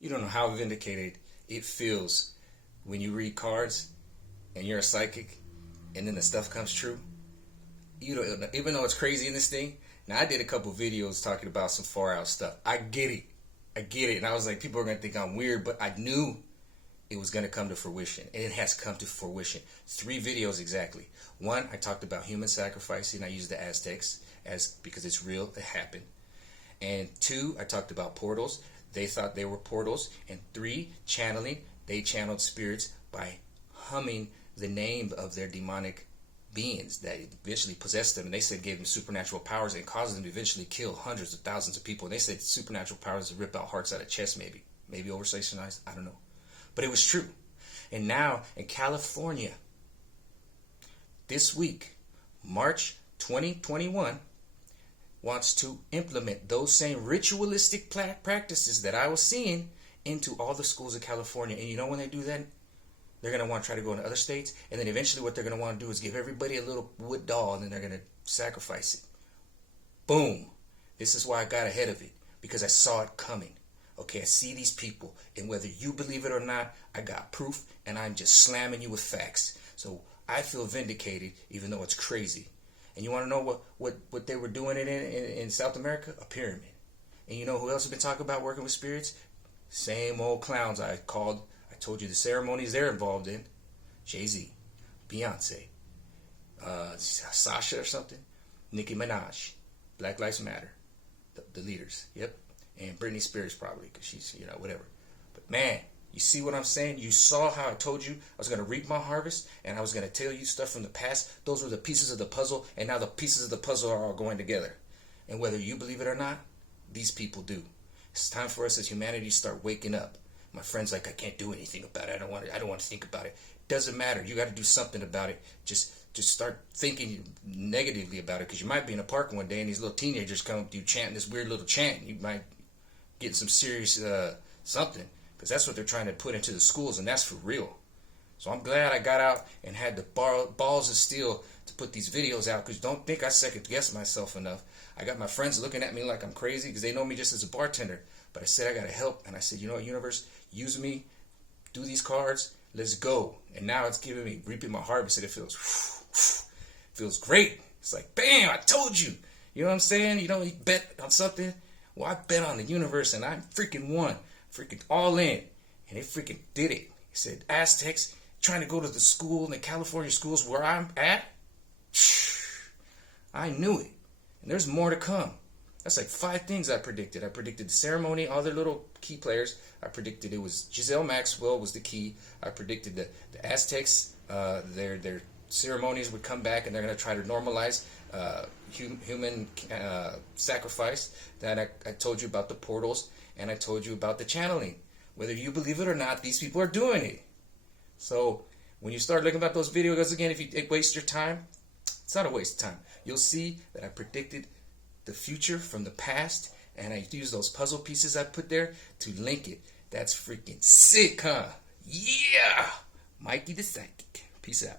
You don't know how vindicated it feels when you read cards and you're a psychic and then the stuff comes true. You don't, even though it's crazy in this thing. Now, I did a couple videos talking about some far out stuff. I get it. And I was like, people are going to think I'm weird, but I knew it was going to come to fruition. And it has come to fruition. 3 videos exactly. 1, I talked about human sacrificing. I used the Aztecs because it's real. It happened. And 2, I talked about portals. They thought they were portals. And 3, channeling. They channeled spirits by humming the name of their demonic beings that eventually possessed them. And they said gave them supernatural powers and caused them to eventually kill hundreds of thousands of people. And they said supernatural powers to rip out hearts out of chests, maybe over-sectionized. I don't know. But it was true. And now in California, this week, March 2021, wants to implement those same ritualistic practices that I was seeing into all the schools of California. And you know when they do that? They're going to want to try to go into other states. And then eventually what they're going to want to do is give everybody a little wood doll, and then they're going to sacrifice it. Boom. This is why I got ahead of it, because I saw it coming. Okay, I see these people, and whether you believe it or not, I got proof, and I'm just slamming you with facts. So I feel vindicated, even though it's crazy. And you want to know what they were doing in South America? A pyramid. And you know who else has been talking about working with spirits? Same old clowns I told you the ceremonies they're involved in. Jay-Z, Beyonce, Sasha or something, Nicki Minaj, Black Lives Matter, the leaders, yep. And Britney Spears probably, because she's, whatever. But man, you see what I'm saying? You saw how I told you I was going to reap my harvest, and I was going to tell you stuff from the past. Those were the pieces of the puzzle, and now the pieces of the puzzle are all going together. And whether you believe it or not, these people do. It's time for us as humanity to start waking up. My friend's like, I can't do anything about it. I don't want to think about it. Doesn't matter. You got to do something about it. Just start thinking negatively about it, because you might be in a park one day and these little teenagers come up to you chanting this weird little chant. You might get some serious something, because that's what they're trying to put into the schools, and that's for real. So I'm glad I got out and had the balls of steel to put these videos out, because don't think I second guess myself enough. I got my friends looking at me like I'm crazy because they know me just as a bartender. But I said I got to help, and I said, you know what, universe, use me, do these cards, let's go. And now it's giving me, reaping my harvest, and it feels great. It's like, bam, I told you. You know what I'm saying? You bet on something. Well, I bet on the universe, and I freaking won. Freaking all in. And it freaking did it. He said, Aztecs trying to go to the school, in the California schools where I'm at. I knew it. And there's more to come. That's like 5 things I predicted. I predicted the ceremony, all their little key players. I predicted it was Giselle Maxwell was the key. I predicted the Aztecs, their ceremonies would come back, and they're going to try to normalize human sacrifice. That I told you about the portals, and I told you about the channeling. Whether you believe it or not, these people are doing it. So when you start looking at those videos again, if you waste your time, it's not a waste of time. You'll see that I predicted the future from the past, and I use those puzzle pieces I put there to link it. That's freaking sick, huh? Yeah! Mikey the Psychic. Peace out.